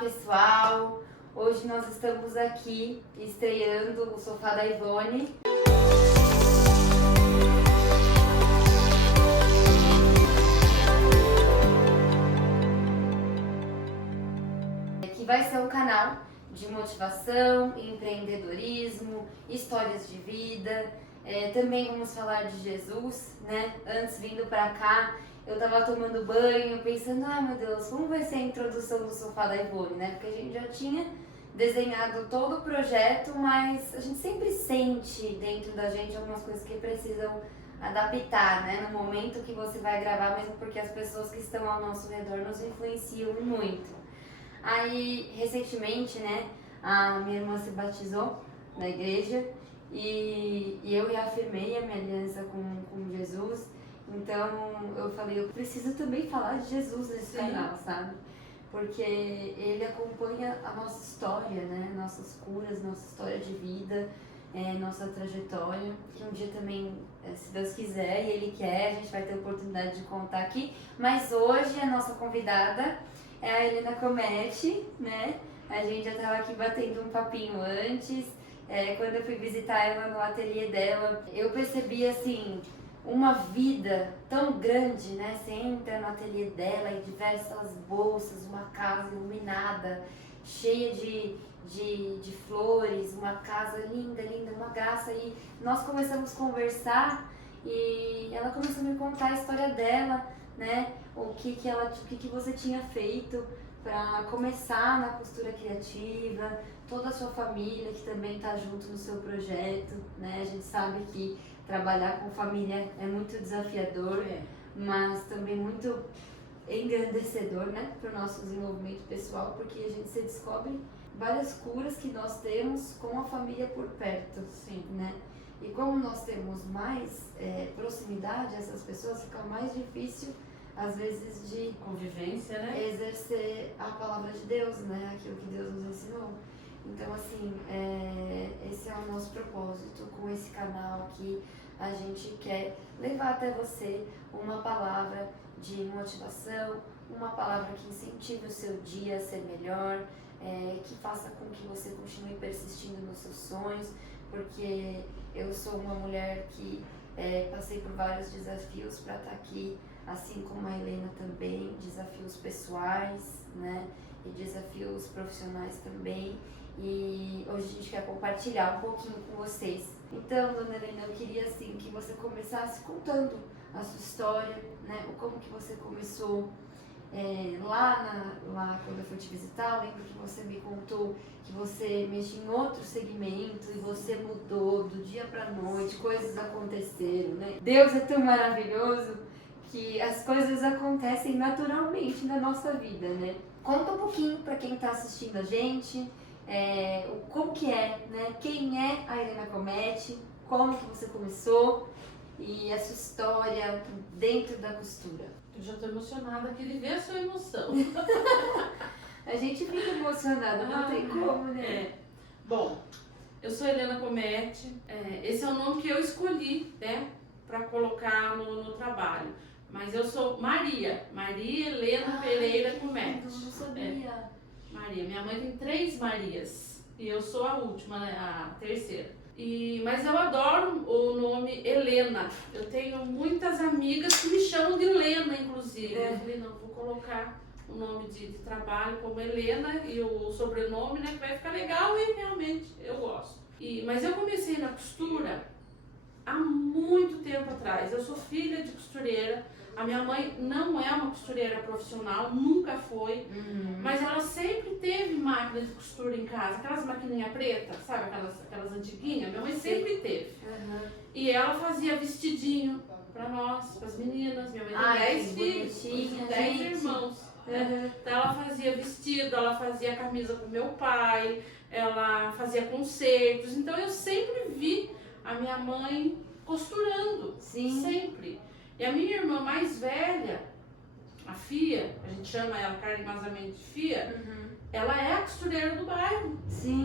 pessoal! Hoje nós estamos aqui estreando o Sofá da Ivone. Que vai ser um canal de motivação, empreendedorismo, histórias de vida. Também vamos falar de Jesus, né? Antes, vindo pra cá, eu tava tomando banho, pensando, ai meu Deus, como vai ser a introdução do Sofá da Ivone, né? Porque a gente já tinha desenhado todo o projeto, mas a gente sempre sente dentro da gente algumas coisas que precisam adaptar, né? No momento que você vai gravar, mesmo porque as pessoas que estão ao nosso redor nos influenciam muito. Aí, recentemente, né, a minha irmã se batizou na igreja e eu reafirmei a minha aliança com Jesus. Então eu falei, eu preciso também falar de Jesus nesse canal, sabe? Porque ele acompanha a nossa história, né? Nossas curas, nossa história de vida, nossa trajetória. Que um dia também, se Deus quiser e Ele quer, a gente vai ter a oportunidade de contar aqui. Mas hoje a nossa convidada é a Helena Comete, né? A gente já estava aqui batendo um papinho antes. Quando eu fui visitar ela no ateliê dela, eu percebi assim, uma vida tão grande, né? Você entra no ateliê dela e diversas bolsas, uma casa iluminada, cheia de flores, uma casa linda, linda, uma graça. E nós começamos a conversar e ela começou a me contar a história dela, né? O que você tinha feito para começar na costura criativa, toda a sua família que também está junto no seu projeto, né? A gente sabe que trabalhar com família é muito desafiador, mas também muito engrandecedor, né? Para o nosso desenvolvimento pessoal, porque a gente se descobre várias curas que nós temos com a família por perto, né? E como nós temos mais proximidade, essas pessoas fica mais difícil às vezes de convivência, né? Exercer a palavra de Deus, né? Aquilo que Deus nos ensinou. Então, assim, esse é o nosso propósito com esse canal aqui. A gente quer levar até você uma palavra de motivação, uma palavra que incentive o seu dia a ser melhor, que faça com que você continue persistindo nos seus sonhos, porque eu sou uma mulher que passei por vários desafios para estar aqui, assim como a Helena também, desafios pessoais, né, e desafios profissionais também, e hoje a gente quer compartilhar um pouquinho com vocês. Então, dona Helena, eu queria assim que você começasse contando a sua história, né, como que você começou lá quando eu fui te visitar. Eu lembro que você me contou que você mexia em outro segmento e você mudou do dia pra noite, coisas aconteceram, né? Deus é tão maravilhoso que as coisas acontecem naturalmente na nossa vida, né? Conta um pouquinho para quem está assistindo a gente, como que é, né? Quem é a Helena Comete, como que você começou e a sua história dentro da costura. Eu já estou emocionada, queria ver a sua emoção. A gente fica emocionada, não tem como, né? Bom, eu sou Helena Comete, esse é o nome que eu escolhi, né, para colocar no trabalho. Mas eu sou Maria Helena Pereira Comete. Eu não sabia. Maria, minha mãe tem 3 Marias e eu sou a última, né, a terceira. Mas eu adoro o nome Helena. Eu tenho muitas amigas que me chamam de Helena, inclusive. Eu falei, não, vou colocar o nome de trabalho como Helena e o sobrenome, né, que vai ficar legal, e realmente eu gosto. Mas eu comecei na costura há muito tempo atrás. Eu sou filha de costureira. A minha mãe não é uma costureira profissional, nunca foi, mas ela sempre teve máquina de costura em casa, aquelas maquininhas pretas, sabe, aquelas antiguinhas, minha mãe sempre teve. E ela fazia vestidinho pra nós, pras meninas. Minha mãe tem 10 filhos, 10 irmãos. Então ela fazia vestido, ela fazia camisa pro meu pai, ela fazia concertos. Então eu sempre vi a minha mãe costurando, sempre. E a minha irmã mais velha, a Fia, a gente chama ela carinhosamente de Fia, ela é a costureira do bairro.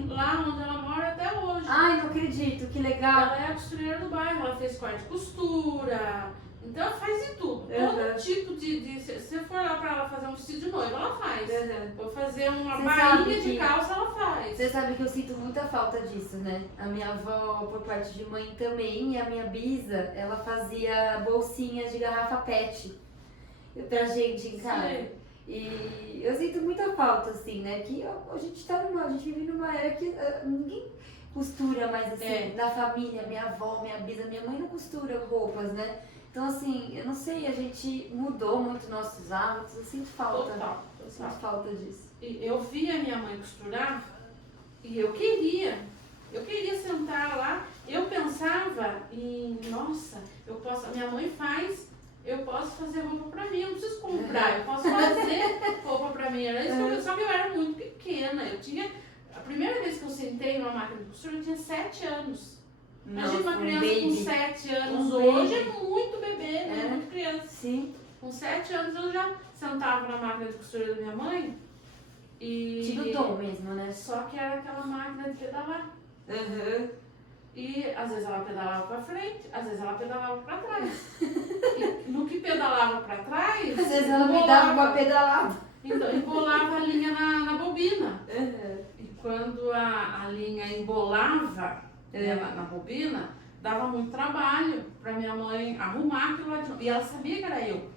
Lá onde ela mora até hoje. Ai, não acredito, que legal. Ela é a costureira do bairro, ela fez corte de costura, Então ela faz de tudo. Todo tipo de. Se você for lá pra ela fazer um vestido de noiva, ela faz. Vou fazer uma bainha de calça, ela faz. Você sabe que eu sinto muita falta disso, né? A minha avó, por parte de mãe também, e a minha bisa, ela fazia bolsinhas de garrafa PET pra gente em casa. Sim. E eu sinto muita falta, assim, né? Que a gente vive numa era que ninguém costura mais assim, na família, minha avó, minha bisa, minha mãe não costura roupas, né? Então, assim, eu não sei, a gente mudou muito nossos hábitos, eu sinto falta. Total. Sinto falta disso. Eu via minha mãe costurar e eu queria sentar lá. Eu pensava em, nossa, minha mãe faz, eu posso fazer roupa pra mim, eu não preciso comprar, eu posso fazer roupa pra mim. Era isso, só que eu era muito pequena. A primeira vez que eu sentei numa máquina de costura, eu tinha 7 anos. Imagina uma criança com 7 anos hoje, é muito bebê, né? Muito criança. Sim. Com 7 anos eu já sentava na máquina de costura da minha mãe. E... Tinha o dom mesmo, né? Só que era aquela máquina de pedalar. E às vezes ela pedalava pra frente, às vezes ela pedalava pra trás. E no que pedalava pra trás, Às vezes ela me dava uma pedalada. Então, embolava a linha na bobina. E quando a linha embolava na bobina, dava muito trabalho pra minha mãe arrumar aquilo lá de novo. E ela sabia que era eu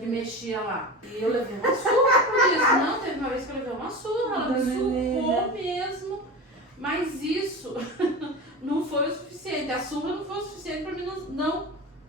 que mexia lá. E eu levei uma surra por isso. Não, teve uma vez que eu levei uma surra, ela me surrou mesmo. Mas isso não foi o suficiente. A surra não foi o suficiente pra mim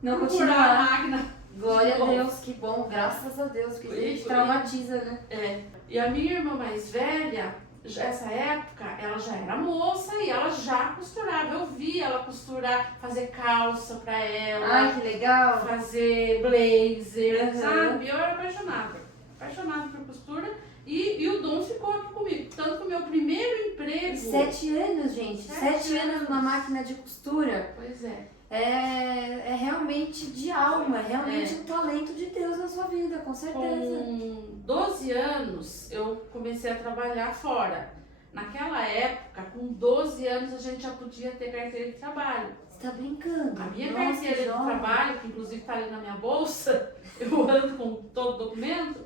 não procurar a máquina. Glória a Deus, que bom, graças a Deus, porque a gente traumatiza, né? E a minha irmã mais velha, essa época, ela já era moça e ela já costurava. Eu vi ela costurar, fazer calça pra ela. Ai, que legal. Fazer blazer, sabe? Eu era apaixonada por costura e o dom ficou aqui comigo. Tanto que o meu primeiro emprego... 7 anos, gente. 7 anos numa máquina de costura. Pois é. É realmente de alma, é realmente um talento de Deus na sua vida, com certeza. Com 12 anos eu comecei a trabalhar fora. Naquela época, com 12 anos, a gente já podia ter carteira de trabalho. Você tá brincando? A minha carteira de trabalho, que inclusive está ali na minha bolsa, eu ando com todo o documento,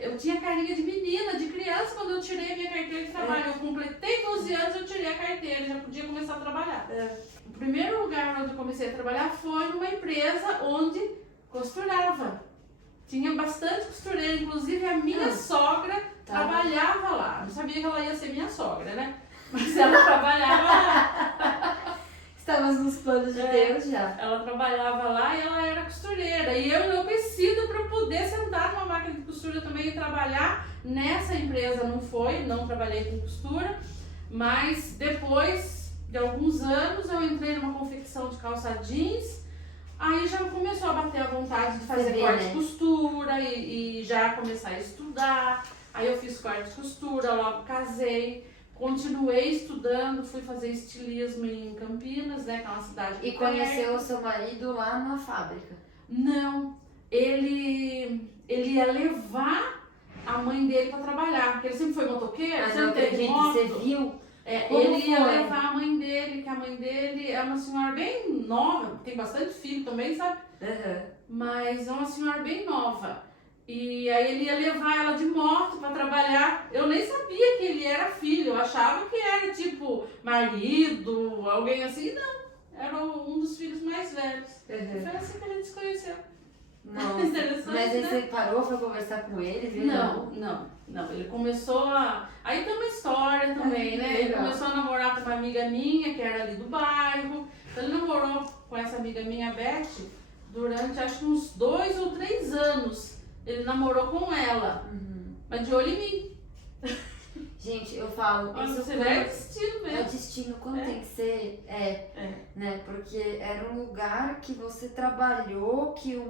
eu tinha carinha de menina, de criança, quando eu tirei a minha carteira de trabalho. Eu completei 12 anos, eu tirei a carteira, já podia começar a trabalhar. O primeiro lugar onde eu comecei a trabalhar foi numa empresa onde costurava. Tinha bastante costureira, inclusive a minha sogra trabalhava lá. Não sabia que ela ia ser minha sogra, né? Mas ela trabalhava lá. Estávamos nos planos de Deus já. Ela trabalhava lá e ela era costureira. E eu enlouquecida para poder sentar numa máquina de costura também e trabalhar. Nessa empresa não trabalhei com costura, mas depois de alguns anos eu entrei numa confecção de calça jeans. Aí já começou a bater a vontade de fazer corte de costura e já começar a estudar. Aí eu fiz corte de costura, logo casei. Continuei estudando, fui fazer estilismo em Campinas, né, que é uma cidade E conheceu o seu marido lá na fábrica? Não, ele ia levar a mãe dele para trabalhar, porque ele sempre foi motoqueiro, sempre teve moto. Você viu? Ele ia levar a mãe dele, que a mãe dele é uma senhora bem nova, tem bastante filho também, sabe? Mas é uma senhora bem nova. E aí ele ia levar ela de moto para trabalhar. Eu nem sabia que ele era filho, eu achava que era tipo marido, alguém assim. Não, era um dos filhos mais velhos. Foi assim que a gente se conheceu. Nossa, mas aí você parou para conversar com ele? Viu? Não. Ele começou a... Aí tem uma história também, né? Ele começou a namorar com uma amiga minha, que era ali do bairro. Então ele namorou com essa amiga minha, Beth, durante acho que uns 2 ou 3 anos. Ele namorou com ela, mas de olho em mim. Gente, eu falo... Você é destino mesmo. É destino, quando tem que ser, né? Porque era um lugar que você trabalhou, que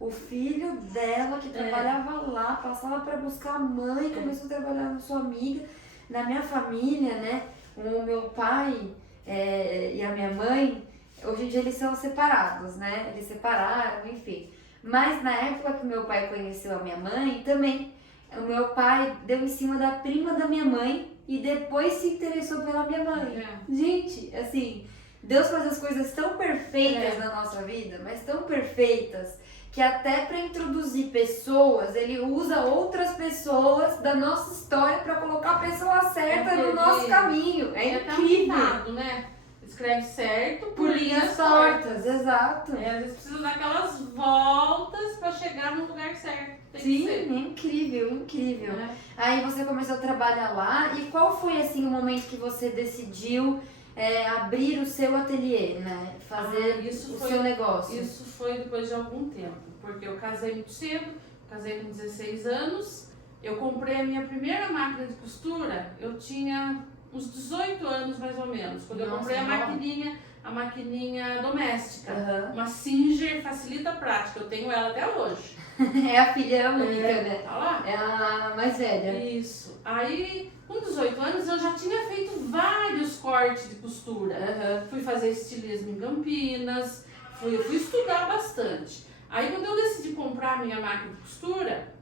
o filho dela, que trabalhava lá, passava para buscar a mãe, começou a trabalhar na sua amiga. Na minha família, né? O meu pai e a minha mãe, hoje em dia eles são separados, né? Eles separaram, enfim. Mas na época que meu pai conheceu a minha mãe, também, o meu pai deu em cima da prima da minha mãe e depois se interessou pela minha mãe. Gente, assim, Deus faz as coisas tão perfeitas na nossa vida, mas tão perfeitas, que até para introduzir pessoas, ele usa outras pessoas da nossa história para colocar a pessoa certa no nosso caminho. É incrível. Até né? Escreve certo Por linhas tortas, exato. Às vezes precisa dar aquelas voltas para chegar no lugar certo. Tem Sim, que ser. incrível, incrível. Aí você começou a trabalhar lá, e qual foi assim o momento que você decidiu abrir o seu ateliê, né? Fazer seu negócio? Isso foi depois de algum tempo, porque eu casei muito cedo, casei com 16 anos, eu comprei a minha primeira máquina de costura, eu tinha uns 18 anos mais ou menos, quando eu comprei a maquininha doméstica, uma Singer Facilita Prática, eu tenho ela até hoje. É a filha única, né? Tá lá? É a mais velha. Isso. Aí, com 18 anos, eu já tinha feito vários cortes de costura. Fui fazer estilismo em Campinas, fui estudar bastante. Aí, quando eu decidi comprar a minha máquina de costura,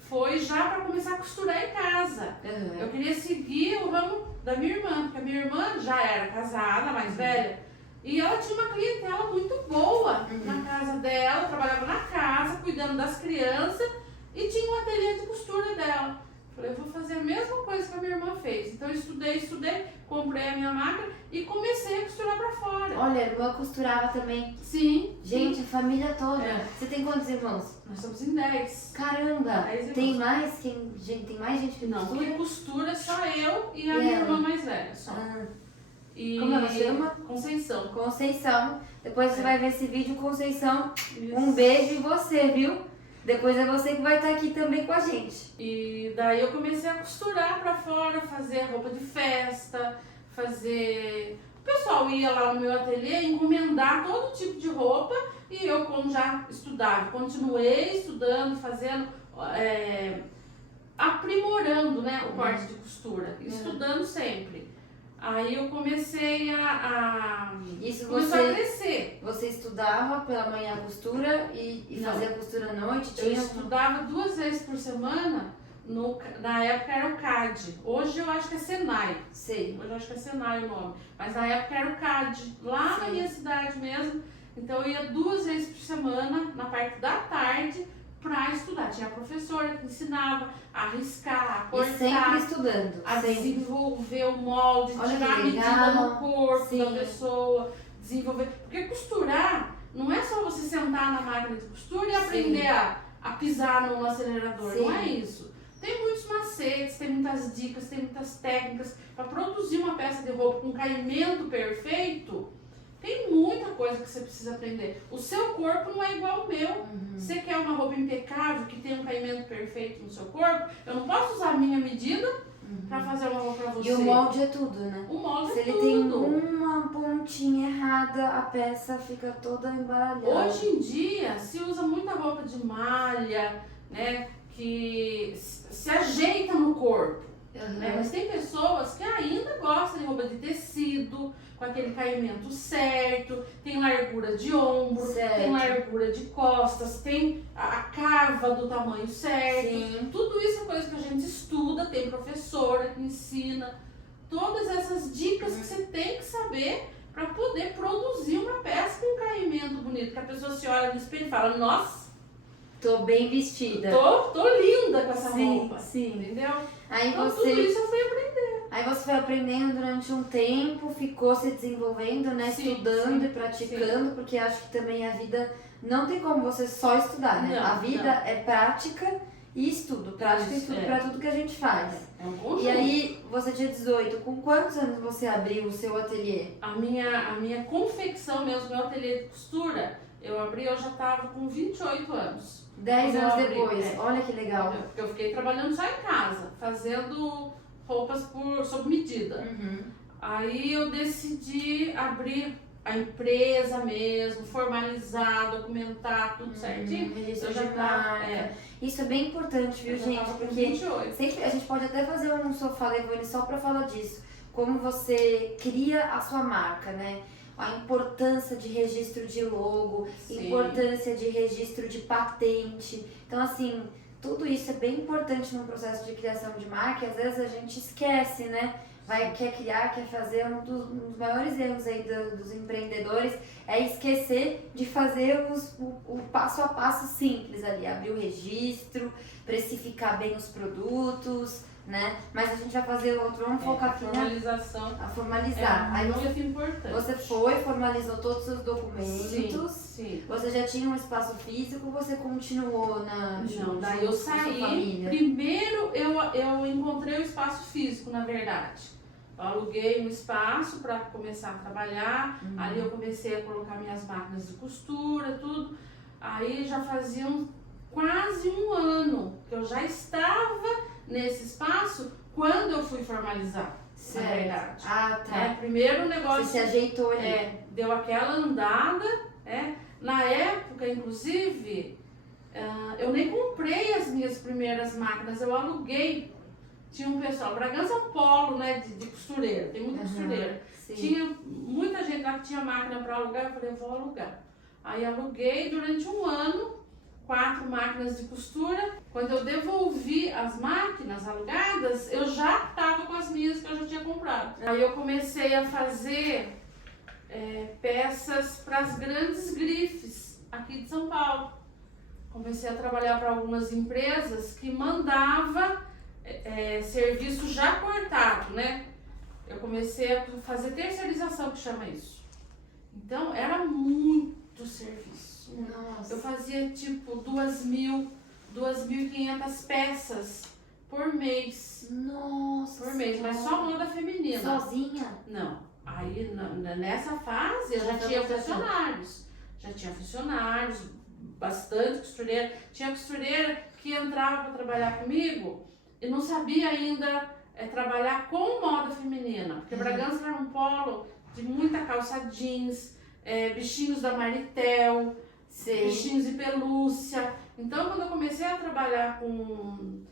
foi já para começar a costurar em casa. Eu queria seguir o ramo da minha irmã, porque a minha irmã já era casada, mais velha, e ela tinha uma clientela muito boa na casa dela, trabalhava na casa, cuidando das crianças, e tinha um ateliê de costura dela. Falei, eu vou fazer a mesma coisa que a minha irmã fez. Então eu estudei, comprei a minha máquina e comecei a costurar pra fora. Olha, a irmã costurava também. Sim. Gente, a família toda. Você tem quantos irmãos? Nós somos em 10. Caramba! 10 irmãos. Tem mais gente que Não, costura? quem costura é só eu e a minha irmã mais velha, só. Como ela chama? Conceição. Conceição. Depois você vai ver esse vídeo, Conceição. Um beijo em você, viu? Depois é você que vai estar aqui também com a gente. E daí eu comecei a costurar pra fora, fazer roupa de festa, fazer... O pessoal ia lá no meu ateliê encomendar todo tipo de roupa, e eu, como já estudava, continuei estudando, fazendo, aprimorando, né, o corte de costura, estudando sempre. Aí eu comecei começou a crescer. Você estudava pela manhã a costura e fazia a costura à noite? Eu estudava 2 vezes por semana, na época era o CAD. Hoje eu acho que é Senai. Sei. Hoje eu acho que é Senai o nome. Mas na época era o CAD, lá na minha cidade mesmo. Então eu ia 2 vezes por semana, na parte da tarde, para estudar. Tinha a professora que ensinava a riscar, a cortar, e sempre estudando, a desenvolver o molde, tirar a medida no corpo da pessoa, desenvolver. Porque costurar não é só você sentar na máquina de costura e aprender a pisar no acelerador, não é isso. Tem muitos macetes, tem muitas dicas, tem muitas técnicas para produzir uma peça de roupa com caimento perfeito. Tem muita coisa que você precisa aprender. O seu corpo não é igual ao meu. Você quer uma roupa impecável, que tem um caimento perfeito no seu corpo, eu não posso usar a minha medida para fazer uma roupa para você. E o molde é tudo, né? O molde Se é ele tudo. tem uma pontinha errada, a peça fica toda embaralhada. Hoje em dia, se usa muita roupa de malha, né, que se ajeita no corpo. Mas tem pessoas que ainda gostam de roupa de tecido, com aquele caimento certo, tem largura de ombro, tem largura de costas, tem a cava do tamanho certo. Tudo isso é coisa que a gente estuda, tem professora que ensina. Todas essas dicas que você tem que saber para poder produzir uma peça com um caimento bonito, que a pessoa se olha no espelho e fala, nossa, tô bem vestida. Tô linda com essa roupa. Entendeu? Aí então tudo isso eu fui aprender. Aí você foi aprendendo durante um tempo, ficou se desenvolvendo, né? Estudando e praticando, porque acho que também a vida não tem como você só estudar, né? A vida é prática e estudo. Prática e estudo para tudo que a gente faz. É um conjunto. E aí, você tinha 18, com quantos anos você abriu o seu ateliê? A minha confecção mesmo, meu ateliê de costura, eu já estava com 28 anos. 10 anos depois, olha que legal. Porque eu fiquei trabalhando só em casa, fazendo roupas sob medida. Aí eu decidi abrir a empresa mesmo, formalizar, documentar, tudo certinho. Registro de marca. Isso é bem importante, viu, gente? Porque sempre, a gente pode até fazer um sofá levando só pra falar disso. Como você cria a sua marca, né? A importância de registro de logo, importância de registro de patente. Então, assim, tudo isso é bem importante no processo de criação de marca e às vezes a gente esquece, né? quer criar, quer fazer um dos maiores erros aí dos empreendedores é esquecer de fazer o passo a passo simples ali, abrir o registro, precificar bem os produtos, né? Mas a gente vai fazer outro, vamos focar aqui formalização a formalizar. é Aí muito importante. você formalizou todos os seus documentos. Sim. Você já tinha um espaço físico ou você continuou Não, daí eu saí. Primeiro eu encontrei o espaço físico, na verdade. Eu aluguei um espaço para começar a trabalhar. Ali eu comecei a colocar minhas máquinas de costura, tudo. Aí já faziam quase um ano que eu já estava nesse espaço quando eu fui formalizar, certo. Na verdade. Ah, tá. Primeiro o negócio... Você se ajeitou ali. Deu aquela andada, Na época, inclusive, eu nem comprei as minhas primeiras máquinas, eu aluguei. Tinha um pessoal, Bragança é um polo, né, de costureira, tem muita costureira. Sim. Tinha muita gente lá que tinha máquina para alugar, eu falei, eu vou alugar. Aí aluguei durante um ano, 4 máquinas de costura. Quando eu devolvi as máquinas alugadas, eu já estava com as minhas que eu já tinha comprado. Aí eu comecei a fazer peças para as grandes grifes aqui de São Paulo. Comecei a trabalhar para algumas empresas que mandava serviço já cortado, né? Eu comecei a fazer terceirização, que chama isso. Então era muito serviço. Nossa. Eu fazia tipo 2.500 peças por mês. Nossa. Por mês, mas só moda feminina. Sozinha? Não. Aí nessa fase eu já tinha funcionários. Já tinha funcionários, bastante costureira. Tinha costureira que entrava para trabalhar comigo e não sabia ainda trabalhar com moda feminina. Porque Bragança era um polo de muita calça jeans, bichinhos da Maritel, bichinhos de pelúcia. Então quando eu comecei a trabalhar com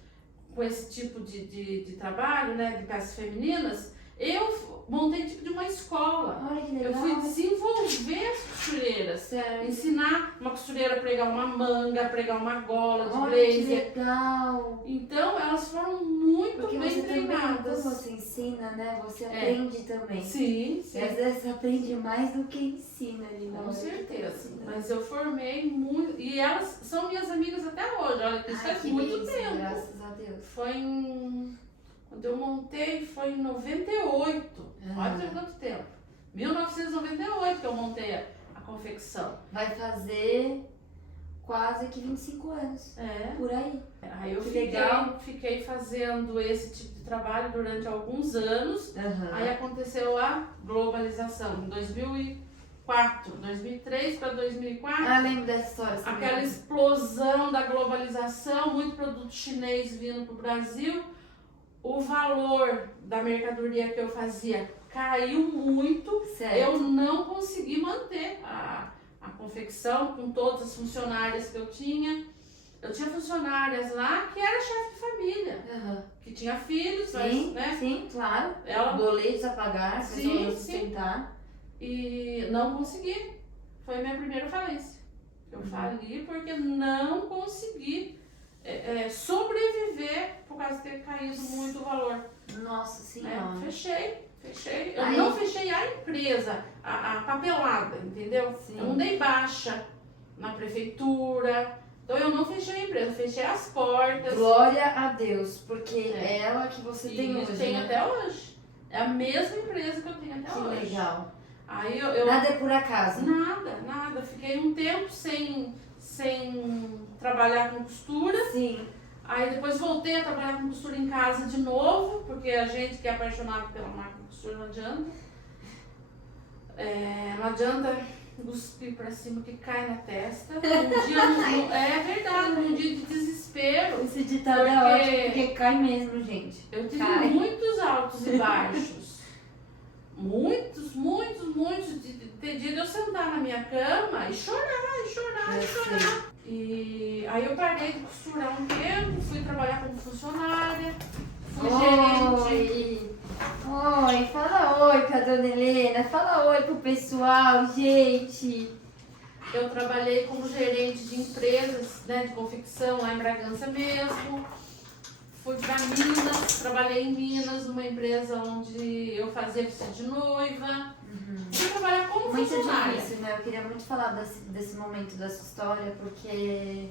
esse tipo de trabalho, né, de peças femininas, eu montei tipo de uma escola. Olha que legal. Eu fui desenvolver as costureiras. Certo. Ensinar uma costureira a pregar uma manga, a pregar uma gola de Olha blazer. que legal. Então elas foram muito Porque bem você também, treinadas. quando você ensina, né? Você aprende também. Sim, E às vezes você aprende mais do que ensina ali. Com certeza. Mas eu formei muito. E elas são minhas amigas até hoje. Olha, isso faz muito tempo. Graças a Deus. Foi quando eu montei, foi em 98. Olha quanto tempo. 1998 que eu montei a confecção. Vai fazer quase que 25 anos. Por aí. Aí eu legal. Fiquei fazendo esse tipo de trabalho durante alguns anos. Aí aconteceu a globalização em 2003 para 2004. Ah, lembro dessa história. Aquela explosão da globalização, muito produto chinês vindo para o Brasil. O valor da mercadoria que eu fazia caiu muito. Certo. Eu não consegui manter a confecção com todas as funcionárias que eu tinha. Eu tinha funcionárias lá que era chefe de família, que tinha filhos, sim, né? Sim, claro. Ela... Boletos a pagar, sim, sustentar. E não consegui. Foi a minha primeira falência. Eu fali porque não consegui sobreviver por causa de ter caído muito o valor. Nossa Senhora. Fechei. Eu não fechei a empresa, a papelada, entendeu? Sim. Eu não dei baixa na prefeitura. Então eu não fechei a empresa, fechei as portas. Glória a Deus, porque é ela que você tem hoje. Tenho né? até hoje. É a mesma empresa que eu tenho até hoje. Que legal. Aí Nada é por acaso. Nada. Fiquei um tempo sem trabalhar com costura. Sim. Aí depois voltei a trabalhar com costura em casa de novo, porque a gente que é apaixonado pela máquina de costura não adianta. Não adianta cuspir pra cima que cai na testa. Um dia, é verdade, um dia de desespero. Esse ditado é ótimo, porque cai mesmo, gente. Eu tive Cai. muitos altos e baixos. muitos. Ter dia de eu sentar na minha cama e chorar. E aí eu parei de costurar um tempo, fui trabalhar como funcionária, fui gerente. Oi, fala oi pra dona Helena, fala oi pro pessoal, gente. Eu trabalhei como gerente de empresas, né, de confecção lá em Bragança mesmo. fui para Minas, trabalhei em Minas, numa empresa onde eu fazia vestido de noiva. Fui trabalhar como Muito funcionária. difícil, né? Eu queria muito falar desse momento da sua história, porque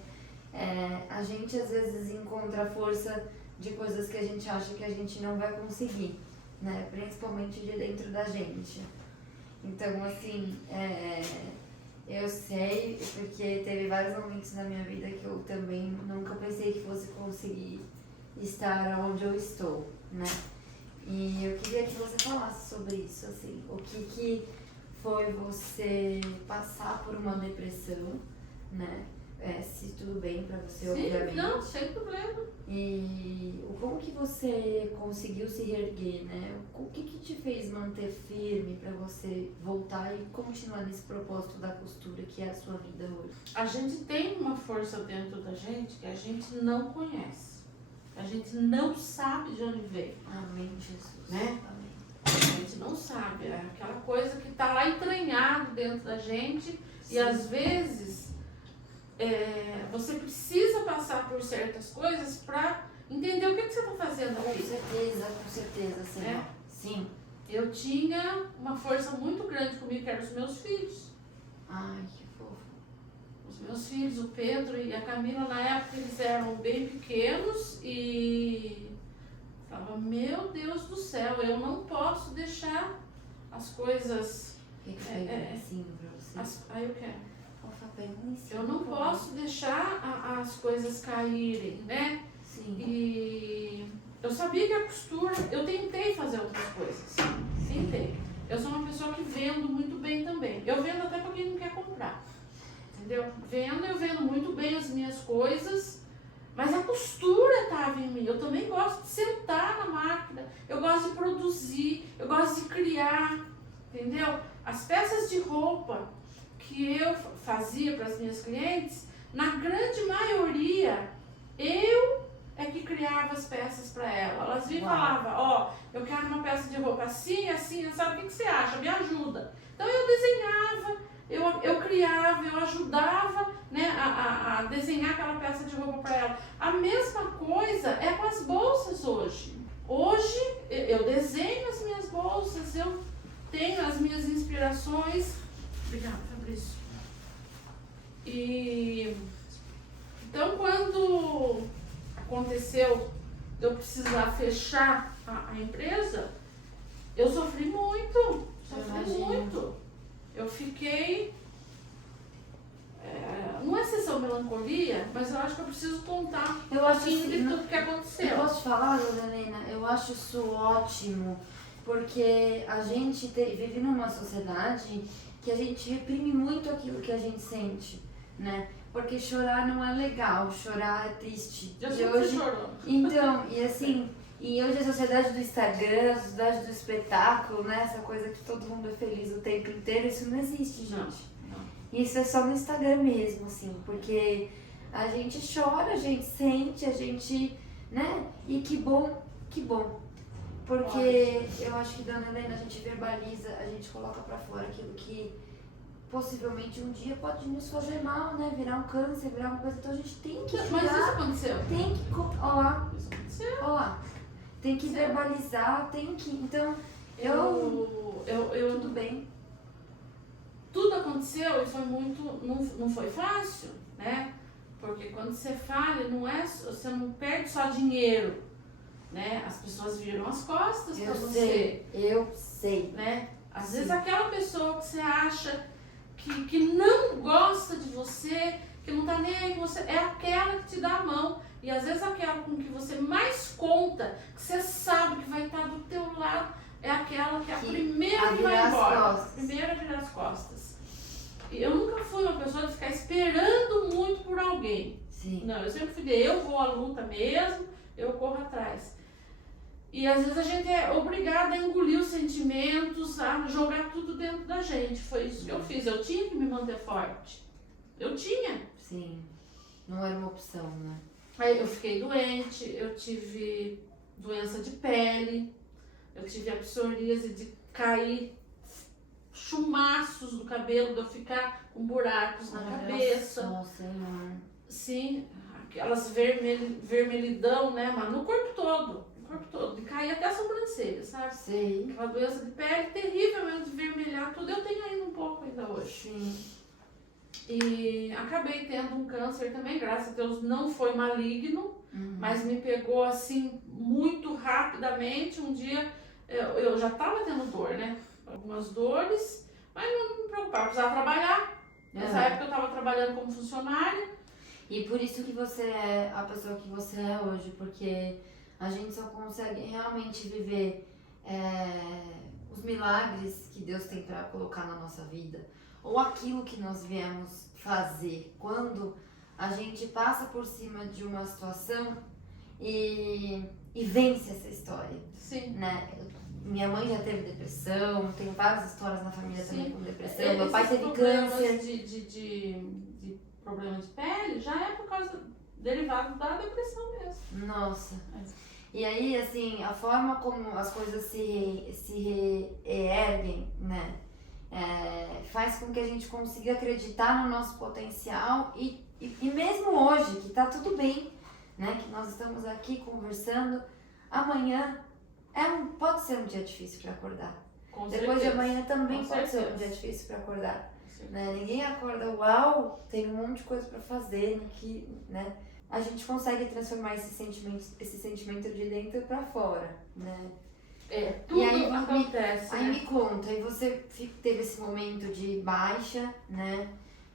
a gente às vezes encontra força de coisas que a gente acha que a gente não vai conseguir, né? Principalmente de dentro da gente. Então, assim, eu sei, porque teve vários momentos na minha vida que eu também nunca pensei que fosse conseguir estar onde eu estou, né? E eu queria que você falasse sobre isso, assim, o que foi você passar por uma depressão, né? Se tudo bem pra você, Sim, obviamente. não, sem problema. E como que você conseguiu se reerguer, né? O que te fez manter firme pra você voltar e continuar nesse propósito da costura que é a sua vida hoje? A gente tem uma força dentro da gente que a gente não conhece. A gente não sabe de onde veio, Amém, Jesus. né? Amém. A gente não sabe. É aquela coisa que tá lá entranhado dentro da gente. Sim. E às vezes você precisa passar por certas coisas para entender o que você está fazendo Com aqui. certeza, sim. É. Sim. Eu tinha uma força muito grande comigo, que eram os meus filhos. Ai, que fofo. Os meus filhos, o Pedro e a Camila, na época eles eram bem pequenos e falava, meu Deus do céu, eu não posso deixar as coisas. O que foi assim pra você? Aí eu quero. Eu não posso deixar as coisas caírem, né? Sim. E eu sabia que a costura, eu tentei fazer outras coisas. Tentei. Eu sou uma pessoa que vendo muito bem também. Eu vendo até para quem não quer comprar. Entendeu? Eu vendo muito bem as minhas coisas, mas a costura estava em mim. Eu também gosto de sentar na máquina, eu gosto de produzir, eu gosto de criar, entendeu? As peças de roupa que eu fazia para as minhas clientes, na grande maioria, eu é que criava as peças para ela. Elas vinham e falavam, ó, eu quero uma peça de roupa assim, assim, sabe o que você acha? Me ajuda. Então eu desenhava, eu criava, eu ajudava, né, a desenhar aquela peça de roupa para ela. A mesma coisa é com as bolsas hoje. Hoje eu desenho as minhas bolsas, eu tenho as minhas inspirações. Obrigada, Fabrício. E então quando aconteceu eu precisar fechar a empresa, eu sofri muito. Eu fiquei não é sessão melancolia, mas eu acho que eu preciso contar um pouquinho de tudo que aconteceu. Eu posso te falar, Dona Helena? Eu acho isso ótimo, porque a gente vive numa sociedade que a gente reprime muito aquilo que a gente sente, né? Porque chorar não é legal, chorar é triste. Eu sempre chorou. Então, e assim, e hoje a sociedade do Instagram, a sociedade do espetáculo, né? Essa coisa que todo mundo é feliz o tempo inteiro, isso não existe, gente. Não. Isso é só no Instagram mesmo, assim, porque a gente chora, a gente sente, a gente, né? E que bom. Porque eu acho que, Dona Helena, a gente verbaliza, a gente coloca pra fora aquilo que possivelmente um dia pode nos fazer mal, né? Virar um câncer, virar uma coisa. Então a gente tem que Mas isso aconteceu. Tem que... Olá. Isso aconteceu. Olá. Tem que verbalizar, tem que... Então, tudo bem. Tudo aconteceu e foi muito... Não foi fácil, né? Porque quando você falha, você não perde só dinheiro, né? As pessoas viram as costas pra você. Eu sei. Né? Às vezes aquela pessoa que você acha que não gosta de você, que não tá nem aí com você, é aquela que te dá a mão. E às vezes aquela com que você mais conta, que você sabe que vai estar do teu lado, é aquela que é a primeira que vai embora. Primeira a virar as costas. E eu nunca fui uma pessoa de ficar esperando muito por alguém. Sim. Não, eu sempre fui eu vou à luta mesmo, eu corro atrás. E às vezes a gente é obrigada a engolir os sentimentos, a jogar tudo dentro da gente. Foi isso que eu fiz. Eu tinha que me manter forte. Eu tinha. Sim. Não era uma opção, né? Aí eu fiquei doente, eu tive doença de pele, eu tive a psoríase de cair chumaços no cabelo, de eu ficar com buracos na cabeça. Nossa, Senhor. Sim, aquelas vermelhidão, né? Mas no corpo todo. No corpo todo. E cair até a sobrancelha, sabe? Sei. Aquela doença de pele terrível mesmo, de vermelhar tudo. Eu tenho ainda um pouco ainda hoje. Sim. E acabei tendo um câncer também, graças a Deus não foi maligno, mas me pegou assim muito rapidamente. Um dia eu já estava tendo dor, né? Algumas dores, mas não me preocupava, precisava trabalhar. Nessa época eu estava trabalhando como funcionária. E por isso que você é a pessoa que você é hoje, porque a gente só consegue realmente viver os milagres que Deus tem para colocar na nossa vida, ou aquilo que nós viemos fazer, quando a gente passa por cima de uma situação e vence essa história. Sim. Né? Minha mãe já teve depressão, tem várias histórias na família também com depressão, meu Esses pai teve problemas câncer. de problema de pele já é por causa derivado da depressão mesmo. Nossa. E aí, assim, a forma como as coisas se reerguem, né? Faz com que a gente consiga acreditar no nosso potencial e mesmo hoje, que tá tudo bem, né? Que nós estamos aqui conversando, amanhã pode ser um dia difícil para acordar. Com Depois certeza. de amanhã também Com pode ser um certeza. dia difícil para acordar. Né? Ninguém acorda, uau, tem um monte de coisa para fazer, né? A gente consegue transformar esse sentimento de dentro para fora, né? Tudo E aí, acontece. Aí me conta, aí você teve esse momento de baixa, né?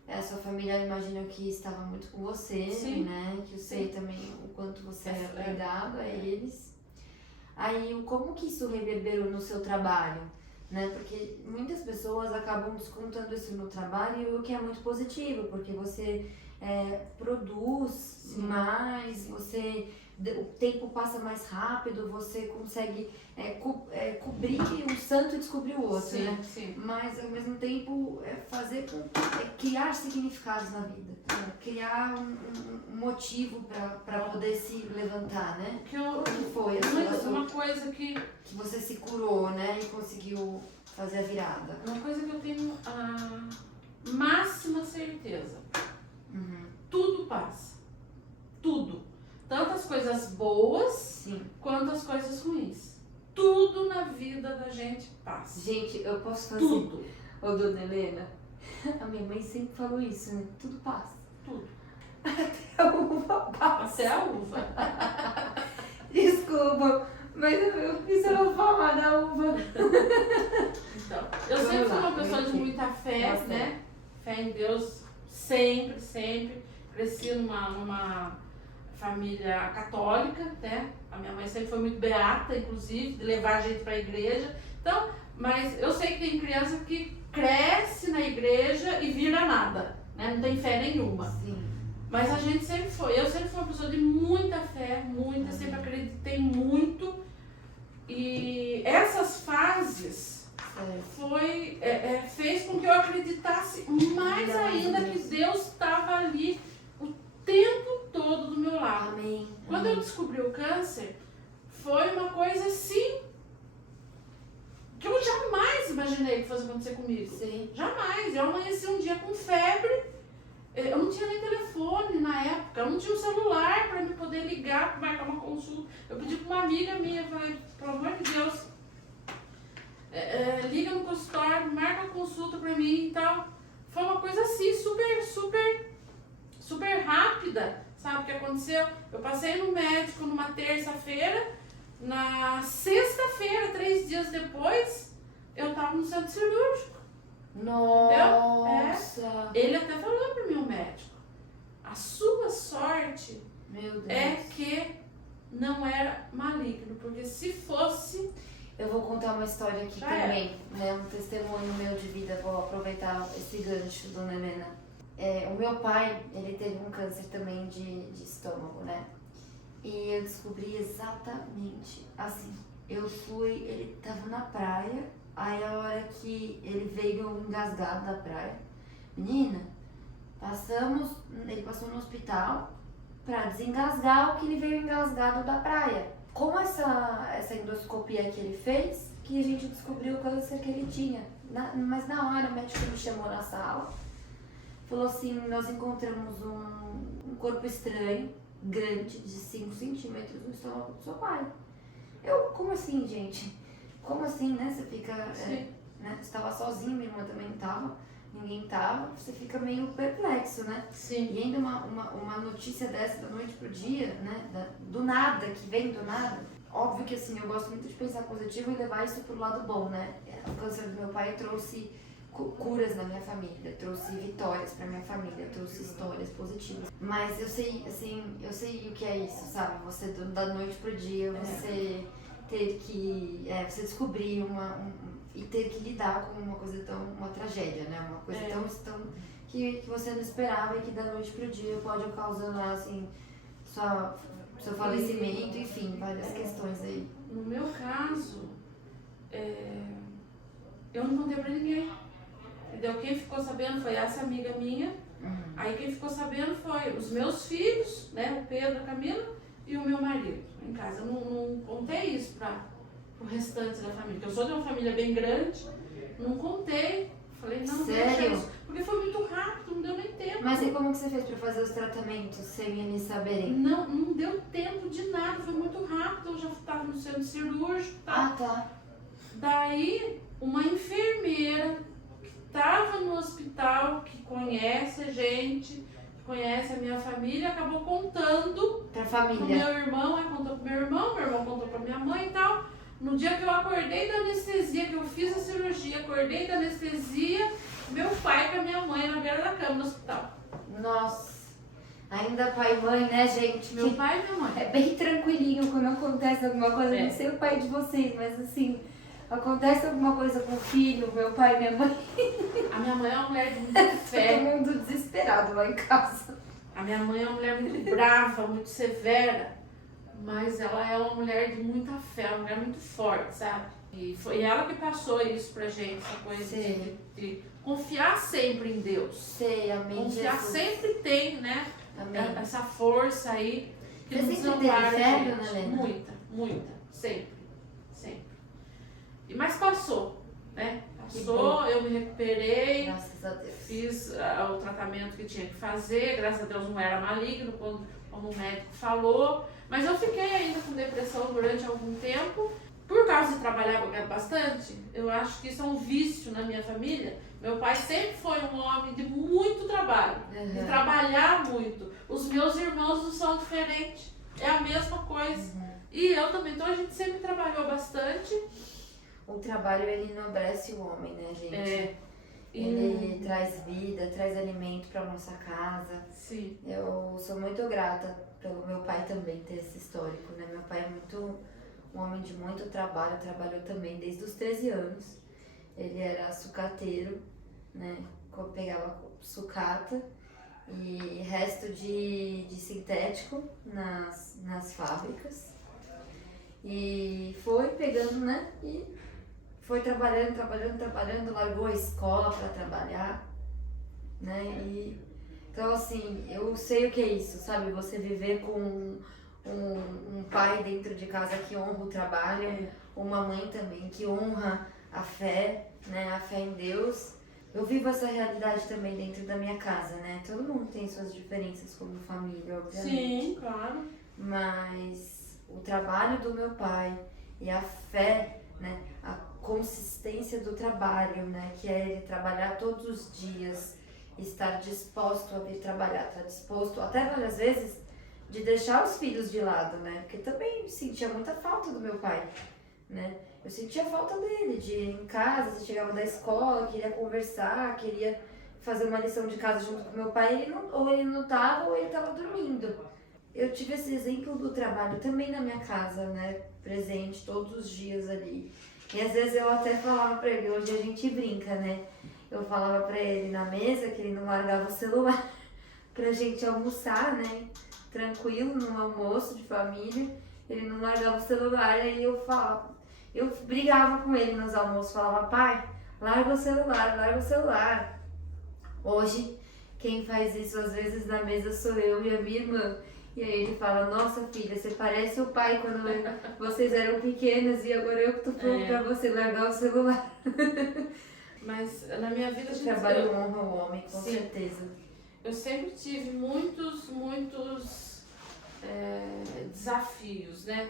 A sua família, eu imagino que estava muito com você, Sim. né? Que eu sei também o quanto você é apegado a eles. Aí, como que isso reverberou no seu trabalho? Né? Porque muitas pessoas acabam descontando isso no trabalho, o que é muito positivo, porque você produz mais, o tempo passa mais rápido, você consegue cobrir um santo e descobrir o outro, Sim, né? sim. Mas ao mesmo tempo criar significados na vida, né? Criar um motivo para poder se levantar, né? Como que foi a situação Uma coisa que você se curou, né? E conseguiu fazer a virada? Uma coisa que eu tenho a máxima certeza. Tudo passa. Tudo. Tanto as coisas boas, Sim. quanto as coisas ruins. Tudo na vida da gente passa. Gente, eu posso fazer... Tudo. Ô, dona Helena, a minha mãe sempre falou isso, né? Tudo passa. Tudo. Até a uva passa. Até a uva. Desculpa, mas eu precisava falar da uva. Então, eu sempre fui uma pessoa de muita fé, né? Fé em Deus, sempre, sempre. Cresci numa família católica, né? A minha mãe sempre foi muito beata, inclusive, de levar a gente para a igreja. Então, mas eu sei que tem criança que cresce na igreja e vira nada, né? Não tem fé nenhuma. Sim. Mas a gente sempre foi. Eu sempre fui uma pessoa de muita fé, sempre acreditei muito. E essas fases fez com que eu acreditasse mais ainda que Deus estava ali o tempo todo do meu lado. Amém. Quando eu descobri o câncer, foi uma coisa assim que eu jamais imaginei que fosse acontecer comigo. Sim. Jamais. Eu amanheci um dia com febre. Eu não tinha nem telefone na época, eu não tinha um celular para me poder ligar, para marcar uma consulta. Eu pedi para uma amiga minha, falei, pelo amor de Deus, liga no consultório, marca a consulta para mim e tal. Foi uma coisa assim, super rápida, sabe o que aconteceu? Eu passei no médico numa terça-feira, na sexta-feira, 3 dias depois, eu estava no centro cirúrgico. Nossa! Ele até falou pro meu médico, a sua sorte Meu Deus. é que não era maligno, porque se fosse... Eu vou contar uma história aqui também, né? Um testemunho meu de vida, vou aproveitar esse gancho, dona Helena. O meu pai, ele teve um câncer também de estômago, né? E eu descobri exatamente assim. Ele tava na praia, aí a hora que ele veio engasgado da praia, menina, ele passou no hospital pra desengasgar o que ele veio engasgado da praia. Com essa endoscopia que ele fez, que a gente descobriu o câncer que ele tinha. Mas na hora o médico me chamou na sala, falou assim, nós encontramos um corpo estranho grande de 5 centímetros no estômago do seu pai. Como assim, gente? Como assim, né? Você fica, né? Você tava sozinho, minha irmã também não tava, ninguém tava, você fica meio perplexo, né? Sim. E ainda uma notícia dessa da noite pro dia, né? Do nada, que vem do nada. Óbvio que assim, eu gosto muito de pensar positivo e levar isso pro lado bom, né? O câncer do meu pai trouxe curas na minha família, trouxe vitórias pra minha família, trouxe histórias positivas. Mas eu sei, assim, eu sei o que é isso, sabe? Você da noite pro dia, você ter que, você descobrir e ter que lidar com uma coisa uma tragédia, né? Uma coisa tão que você não esperava e que da noite pro dia pode ocasionar, assim, seu falecimento, enfim, várias questões aí. No meu caso, eu não contei pra ninguém. Entendeu? Quem ficou sabendo foi essa amiga minha. Aí quem ficou sabendo foi os meus filhos, né? O Pedro, a Camila e o meu marido em casa. Eu não contei isso para o restante da família. Porque eu sou de uma família bem grande, não contei. Falei, não, deixa isso. Porque foi muito rápido, não deu nem tempo. Mas e como que você fez para fazer os tratamentos sem eles saberem? Não deu tempo de nada, foi muito rápido. Eu já estava no centro cirúrgico. Ah, tá. Daí, uma enfermeira estava no hospital, que conhece a gente, que conhece a minha família, acabou contando pra família. Pro meu irmão, contou pro meu irmão contou pra minha mãe e tal. No dia que eu acordei da anestesia, que eu fiz a cirurgia, acordei da anestesia, meu pai com a minha mãe na beira da cama no hospital. Nossa, ainda pai e mãe, né, gente? Meu pai e minha mãe. É bem tranquilinho quando acontece alguma coisa, não sei o pai de vocês, mas assim... Acontece alguma coisa com o filho, meu pai e minha mãe. A minha mãe é uma mulher de muita fé. Todo mundo desesperado lá em casa. A minha mãe é uma mulher muito brava, muito severa, mas ela é uma mulher de muita fé, uma mulher muito forte, sabe? E foi ela que passou isso pra gente, essa coisa de confiar sempre em Deus. Sei, amém. Confiar Jesus. Sempre tem, né? Amém. Essa força aí que Você nos sempre teve ampara, fé, gente. dona Helena? Muita, sempre. Mas passou, né? Passou, eu me recuperei, graças a Deus. Fiz o tratamento que tinha que fazer, graças a Deus não era maligno, como o médico falou, mas eu fiquei ainda com depressão durante algum tempo, por causa de trabalhar bastante. Eu acho que isso é um vício na minha família. Meu pai sempre foi um homem de muito trabalho, de trabalhar muito. Os meus irmãos não são diferentes, é a mesma coisa. E eu também, então a gente sempre trabalhou bastante. O trabalho, ele enobrece o homem, né, gente? Ele traz vida, traz alimento para nossa casa. Sim. Eu sou muito grata pelo meu pai também ter esse histórico, né? Meu pai é um homem de muito trabalho, trabalhou também desde os 13 anos. Ele era sucateiro, né? Pegava sucata e resto de sintético nas fábricas. E foi pegando, né? E foi trabalhando, largou a escola para trabalhar, né? Então, assim, eu sei o que é isso, sabe? Você viver com um pai dentro de casa que honra o trabalho, uma mãe também que honra a fé, né? A fé em Deus. Eu vivo essa realidade também dentro da minha casa, né? Todo mundo tem suas diferenças como família, obviamente. Sim, claro. Mas o trabalho do meu pai e a fé, né? A consistência do trabalho, né? Que é ele trabalhar todos os dias, estar disposto a vir trabalhar, estar disposto até várias vezes de deixar os filhos de lado, né? Porque também sentia muita falta do meu pai, né? Eu sentia falta dele, de ir em casa, você chegava da escola, queria conversar, queria fazer uma lição de casa junto com meu pai, ou ele não tava ou ele tava dormindo. Eu tive esse exemplo do trabalho também na minha casa, né? Presente todos os dias ali. E às vezes eu até falava pra ele, hoje a gente brinca, né? Eu falava pra ele na mesa que ele não largava o celular pra gente almoçar, né? Tranquilo, num almoço de família. Ele não largava o celular, aí eu brigava com ele nos almoços, falava, pai, larga o celular. Hoje, quem faz isso às vezes na mesa sou eu e a minha irmã. E aí ele fala, nossa filha, você parece o pai quando vocês eram pequenas e agora eu que tô falando pra você largar o celular. Mas na minha vida... O trabalho honra o homem, com certeza. Eu sempre tive muitos desafios, né?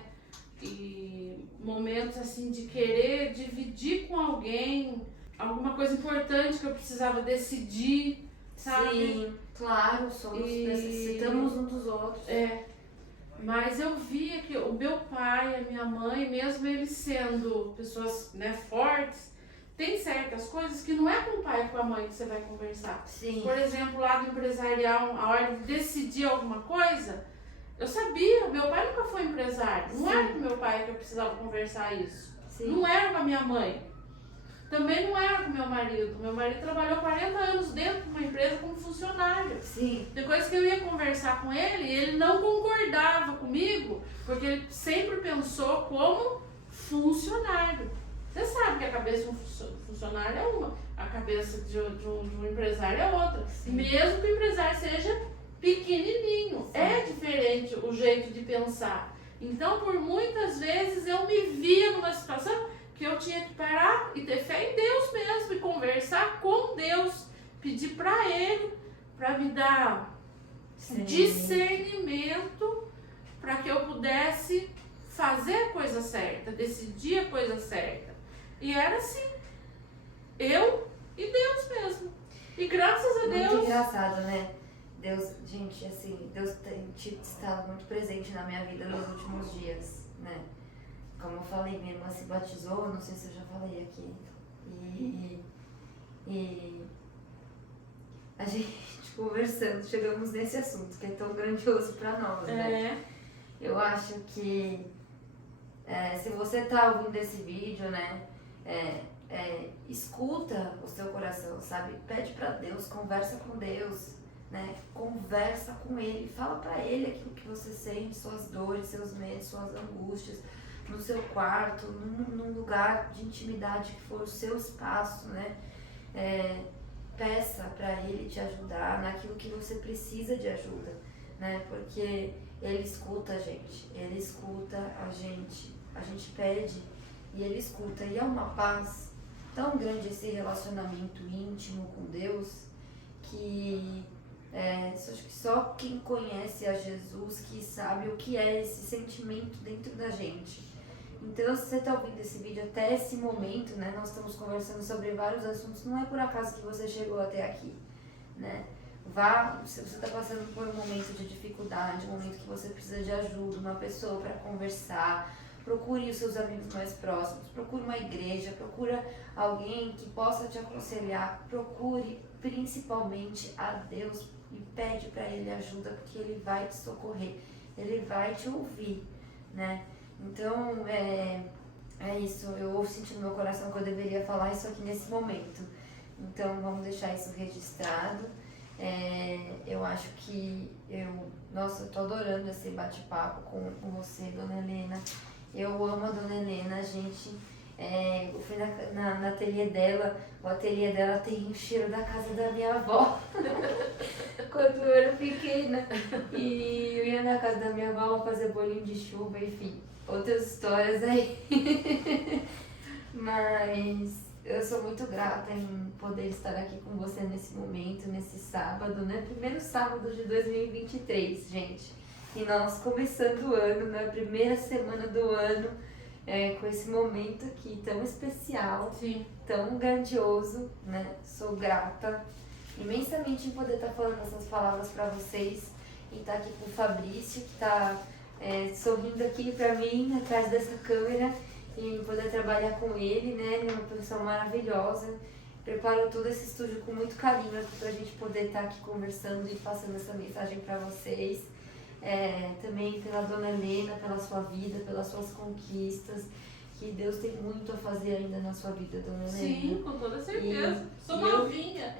E momentos assim de querer dividir com alguém alguma coisa importante que eu precisava decidir, sabe? Sim, claro, necessitamos uns dos outros. Mas eu via que o meu pai, a minha mãe, mesmo eles sendo pessoas, né, fortes, tem certas coisas que não é com o pai e com a mãe que você vai conversar. Sim. Por exemplo, lá do empresarial, a hora de decidir alguma coisa, eu sabia, meu pai nunca foi empresário. Não era com meu pai que eu precisava conversar isso. Sim. Não era com a minha mãe. Também não era com meu marido. Meu marido trabalhou 40 anos dentro de uma empresa como funcionário. Sim. Depois que eu ia conversar com ele não concordava comigo, porque ele sempre pensou como funcionário. Você sabe que a cabeça de um funcionário é uma, a cabeça de um empresário é outra. Sim. Mesmo que o empresário seja pequenininho, é diferente o jeito de pensar. Então, por muitas vezes, eu me via numa situação que eu tinha que parar e ter fé em Deus mesmo, e conversar com Deus, pedir para Ele, para me dar discernimento, para que eu pudesse fazer a coisa certa, decidir a coisa certa. E era assim, eu e Deus mesmo. E graças a Deus... Muito engraçado, né? Deus, gente, assim, Deus tem estado muito presente na minha vida nos últimos dias, né? Como eu falei, minha irmã se batizou, não sei se eu já falei aqui. E a gente conversando, chegamos nesse assunto que é tão grandioso para nós, né? Eu acho que se você tá ouvindo esse vídeo, né? Escuta o seu coração, sabe? Pede para Deus, conversa com Deus, né? Conversa com Ele, fala para Ele aquilo que você sente, suas dores, seus medos, suas angústias, no seu quarto, num lugar de intimidade que for o seu espaço, né? Peça para Ele te ajudar naquilo que você precisa de ajuda, né? Porque Ele escuta a gente pede e Ele escuta, e é uma paz tão grande esse relacionamento íntimo com Deus, que acho que só quem conhece a Jesus que sabe o que é esse sentimento dentro da gente. Então, se você está ouvindo esse vídeo até esse momento, né, nós estamos conversando sobre vários assuntos, não é por acaso que você chegou até aqui, né? Se você está passando por um momento de dificuldade, um momento que você precisa de ajuda, uma pessoa para conversar, procure os seus amigos mais próximos, procure uma igreja, procure alguém que possa te aconselhar, procure principalmente a Deus e pede para Ele ajuda, porque Ele vai te socorrer, Ele vai te ouvir, né? Então, é isso, eu senti no meu coração que eu deveria falar isso aqui nesse momento. Então, vamos deixar isso registrado. Eu acho que eu tô adorando esse bate-papo com você, Dona Helena. Eu amo a Dona Helena, gente. Eu fui na ateliê dela, o ateliê dela tem o cheiro da casa da minha avó, quando eu era pequena. E eu ia na casa da minha avó fazer bolinho de chuva, enfim, outras histórias aí. Mas eu sou muito grata em poder estar aqui com você nesse momento, nesse sábado, né? Primeiro sábado de 2023, gente. E nós começando o ano, na primeira semana do ano, com esse momento aqui tão especial, Sim. Tão grandioso, né? Sou grata imensamente em poder estar falando essas palavras para vocês, e estar aqui com o Fabrício, que está sorrindo aqui para mim, atrás dessa câmera, e poder trabalhar com ele, né? Ele é uma pessoa maravilhosa, preparou todo esse estúdio com muito carinho aqui para a gente poder estar aqui conversando e passando essa mensagem para vocês. Também pela Dona Helena, pela sua vida, pelas suas conquistas, que Deus tem muito a fazer ainda na sua vida, Dona Helena. Sim, com toda certeza. Sou novinha.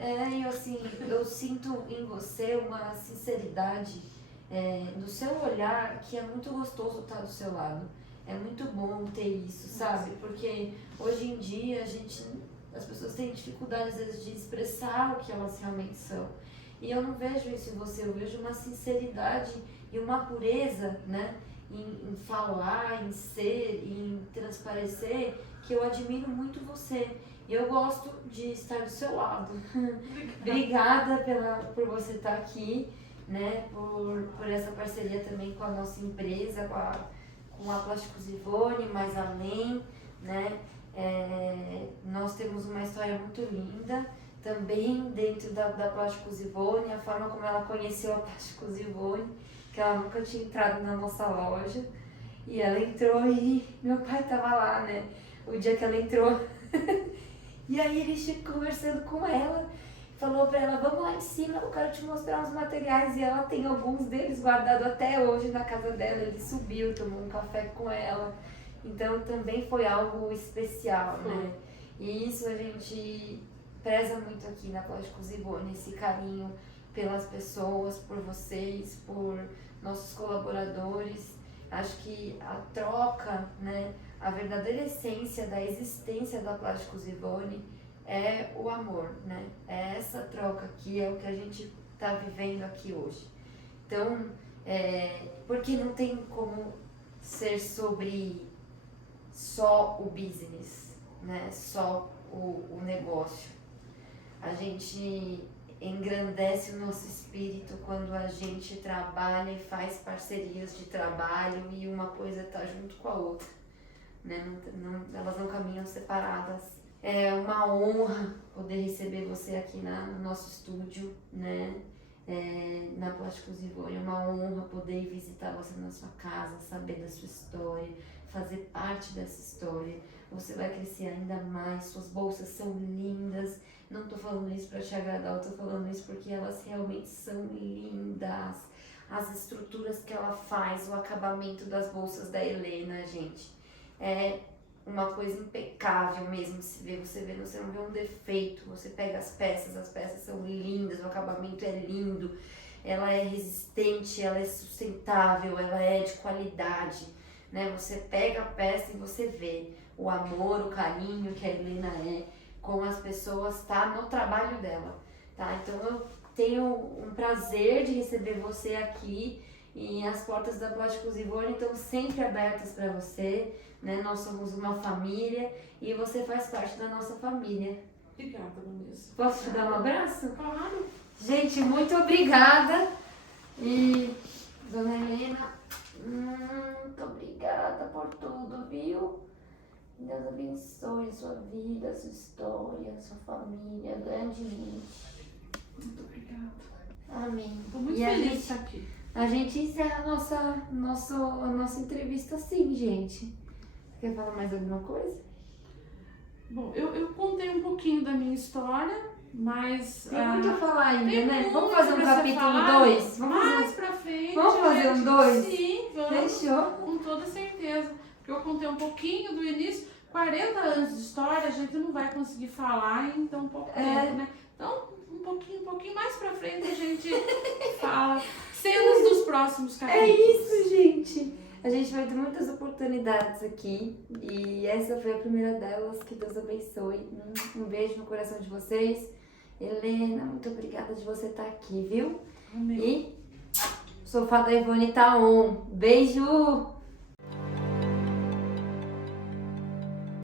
Eu sinto em você uma sinceridade no seu olhar, que é muito gostoso estar do seu lado. É muito bom ter isso, sabe? Porque hoje em dia as pessoas têm dificuldade às vezes de expressar o que elas realmente são. E eu não vejo isso em você, eu vejo uma sinceridade e uma pureza, né? Em falar, em ser, em transparecer, que eu admiro muito você. E eu gosto de estar do seu lado. Obrigada por você estar aqui. né, por essa parceria também com a nossa empresa, com a Plásticos Ivone, mais além, né. Nós temos uma história muito linda também dentro da Plásticos Ivone, a forma como ela conheceu a Plásticos Ivone, que ela nunca tinha entrado na nossa loja, e ela entrou e meu pai tava lá, né, o dia que ela entrou, e aí ele chegou conversando com ela, falou pra ela, vamos lá em cima, eu quero te mostrar uns materiais, e ela tem alguns deles guardados até hoje na casa dela, ele subiu, tomou um café com ela, então também foi algo especial, né, e isso a gente preza muito aqui na Plásticos Ivone, esse carinho pelas pessoas, por vocês, por nossos colaboradores. Acho que a troca, né, a verdadeira essência da existência da Plásticos Ivone é o amor, né? É essa troca que é o que a gente está vivendo aqui hoje. Então, porque não tem como ser sobre só o business, né? Só o negócio. A gente engrandece o nosso espírito quando a gente trabalha e faz parcerias de trabalho e uma coisa tá junto com a outra, né? Elas não caminham separadas. É uma honra poder receber você aqui no nosso estúdio, né? Na Plásticos Ivone, é uma honra poder visitar você na sua casa, saber da sua história, fazer parte dessa história. Você vai crescer ainda mais, suas bolsas são lindas. Não tô falando isso para te agradar, eu tô falando isso porque elas realmente são lindas. As estruturas que ela faz, o acabamento das bolsas da Helena, gente, é uma coisa impecável mesmo. Você vê, você não vê um defeito. Você pega as peças são lindas, o acabamento é lindo, ela é resistente, ela é sustentável, ela é de qualidade, né? Você pega a peça e você vê o amor, o carinho que a Helena com as pessoas, tá no trabalho dela, tá? Então eu tenho um prazer de receber você aqui e as portas da Plásticos Ivone estão sempre abertas para você, né? Nós somos uma família e você faz parte da nossa família. Obrigada, Vanessa. Posso te dar um abraço? Claro. Gente, muito obrigada. E dona Helena, muito obrigada por tudo, viu? Deus abençoe a sua vida, a sua história, a sua família, grandemente. Muito obrigada. Amém. Estou muito E feliz de estar aqui. a gente encerra a nossa entrevista assim, gente. Quer falar mais alguma coisa? Bom, eu contei um pouquinho da minha história, mas... Tem muito a falar ainda, tem né? muito Vamos fazer um pra você capítulo falar. 2? Mais pra frente. Vamos fazer um 2? Sim, vamos. Fechou? Com toda certeza. Porque eu contei um pouquinho do início. 40 anos de história, a gente não vai conseguir falar em tão pouco tempo, né? Então, um pouquinho mais pra frente a gente fala cenas dos próximos capítulos. É isso, gente. A gente vai ter muitas oportunidades aqui e essa foi a primeira delas. Que Deus abençoe. Um beijo no coração de vocês. Helena, muito obrigada de você estar aqui, viu? Amém. E o sofá da Ivone tá on. Beijo!